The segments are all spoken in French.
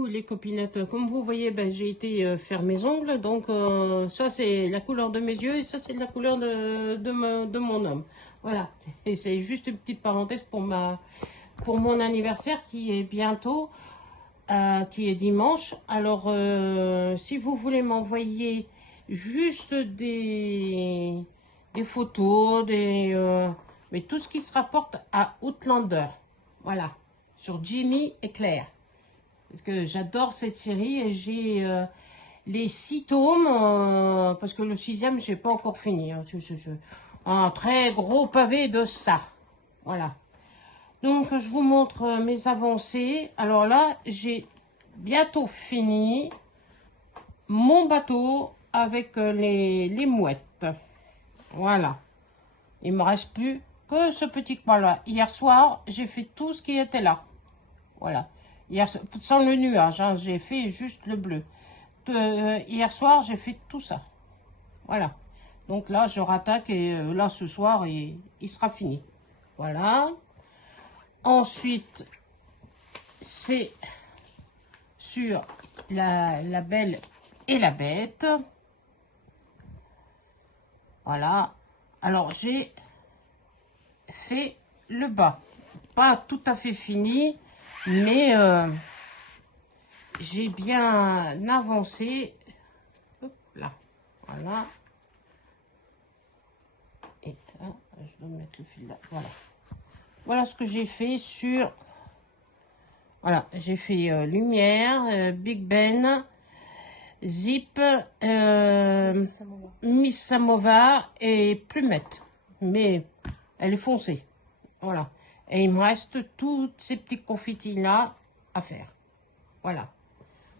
coucou les copinettes. Comme vous voyez, ben, j'ai été faire mes ongles. Donc ça c'est la couleur de mes yeux et ça c'est la couleur de mon homme. Voilà. Et c'est juste une petite parenthèse pour mon anniversaire qui est bientôt, qui est dimanche. Alors si vous voulez m'envoyer juste des photos, mais tout ce qui se rapporte à Outlander. Voilà. Sur Jimmy et Claire. Parce que j'adore cette série et j'ai les 6 tomes, parce que le 6e, j'ai pas encore fini. Hein, un très gros pavé de ça. Voilà. Donc, je vous montre mes avancées. Alors là, j'ai bientôt fini mon bateau avec les mouettes. Voilà. Il me reste plus que ce petit coin-là. Hier soir, j'ai fait tout ce qui était là. Voilà. Hier, sans le nuage, hein, j'ai fait juste le bleu. Hier soir, j'ai fait tout ça. Voilà. Donc là, je rattaque et là, ce soir, il sera fini. Voilà. Ensuite, c'est sur la Belle et la Bête. Voilà. Alors, j'ai fait le bas. Pas tout à fait fini. Mais j'ai bien avancé. Hop là, voilà. Et là, je dois mettre le fil là. Voilà. Voilà ce que j'ai fait sur. Voilà, j'ai fait lumière, Big Ben, Zip, Miss Samovar et Plumette. Mais elle est foncée. Voilà. Et il me reste toutes ces petits confettis là à faire. Voilà.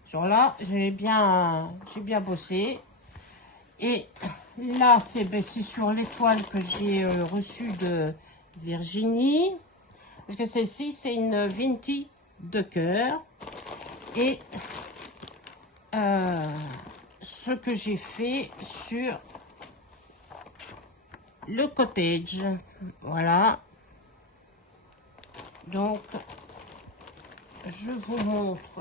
Sur là, j'ai bien bossé. Et là, c'est sur l'étoile que j'ai reçue de Virginie. Parce que celle-ci, c'est une Vinti de cœur. Et ce que j'ai fait sur le cottage. Voilà. Donc, je vous montre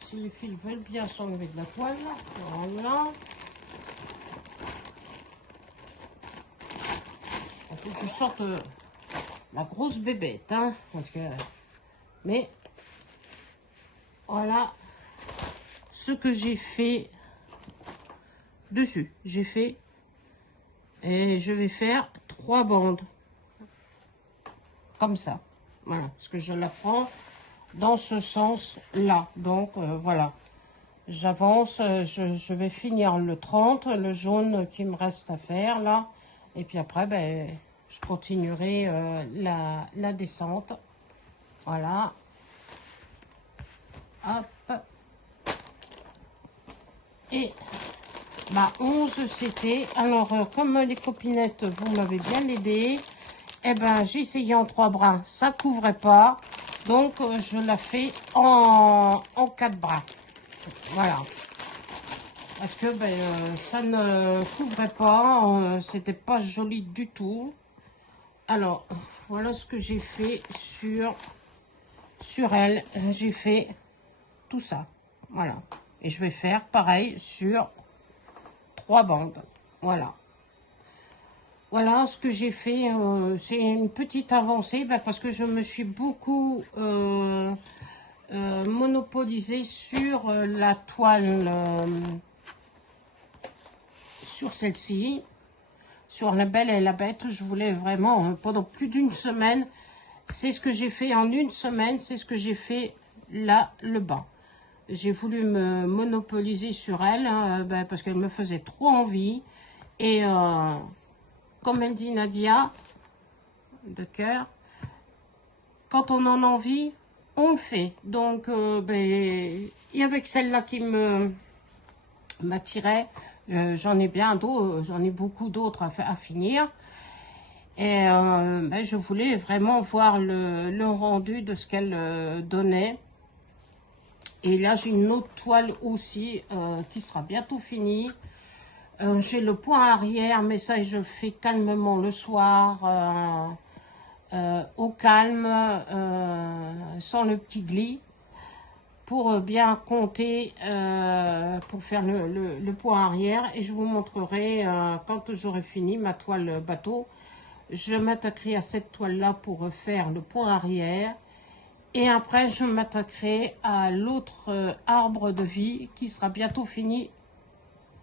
si les fils veulent bien s'enlever de la toile. Voilà. Il faut que je sorte la grosse bébête, hein, parce que... Mais, voilà ce que j'ai fait dessus. J'ai fait, et je vais faire 3 bandes. Comme ça. Voilà, parce que je la prends dans ce sens-là. Donc, voilà. J'avance, je vais finir le 30, le jaune qui me reste à faire, là. Et puis après, ben, je continuerai la descente. Voilà. Hop. Et ma 11, c'était... Alors, comme les copinettes, vous m'avez bien aidé. Eh ben, j'ai essayé en 3 brins, ça couvrait pas, donc je la fais en 4 brins. Voilà, parce que ben, ça ne couvrait pas, c'était pas joli du tout. Alors, voilà ce que j'ai fait sur elle. J'ai fait tout ça, voilà. Et je vais faire pareil sur 3 bandes, voilà. Voilà ce que j'ai fait, c'est une petite avancée parce que je me suis beaucoup monopolisée sur la toile, sur celle-ci, sur la Belle et la Bête. Je voulais vraiment, pendant plus d'une semaine, c'est ce que j'ai fait en une semaine, c'est ce que j'ai fait là, le bas. J'ai voulu me monopoliser sur elle, hein, parce qu'elle me faisait trop envie. Et... comme elle dit Nadia, de cœur, quand on en a envie, on le fait. Donc, et avec celle-là qui m'attirait, j'en ai bien d'autres, j'en ai beaucoup d'autres à finir. Et je voulais vraiment voir le rendu de ce qu'elle donnait. Et là, j'ai une autre toile aussi qui sera bientôt finie. J'ai le point arrière, mais ça, je fais calmement le soir, au calme, sans le petit glis. pour bien compter, pour faire le point arrière. Et je vous montrerai quand j'aurai fini ma toile bateau. Je m'attaquerai à cette toile-là pour faire le point arrière. Et après, je m'attaquerai à l'autre arbre de vie qui sera bientôt fini,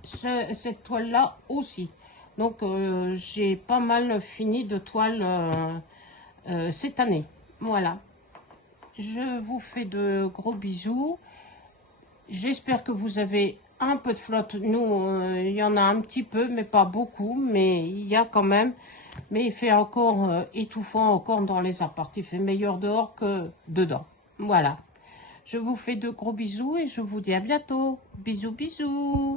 cette toile-là aussi. Donc, j'ai pas mal fini de toiles cette année. Voilà. Je vous fais de gros bisous. J'espère que vous avez un peu de flotte. Nous, il y en a un petit peu, mais pas beaucoup. Mais il y a quand même. Mais il fait encore étouffant encore dans les apparts. Il fait meilleur dehors que dedans. Voilà. Je vous fais de gros bisous et je vous dis à bientôt. Bisous, bisous.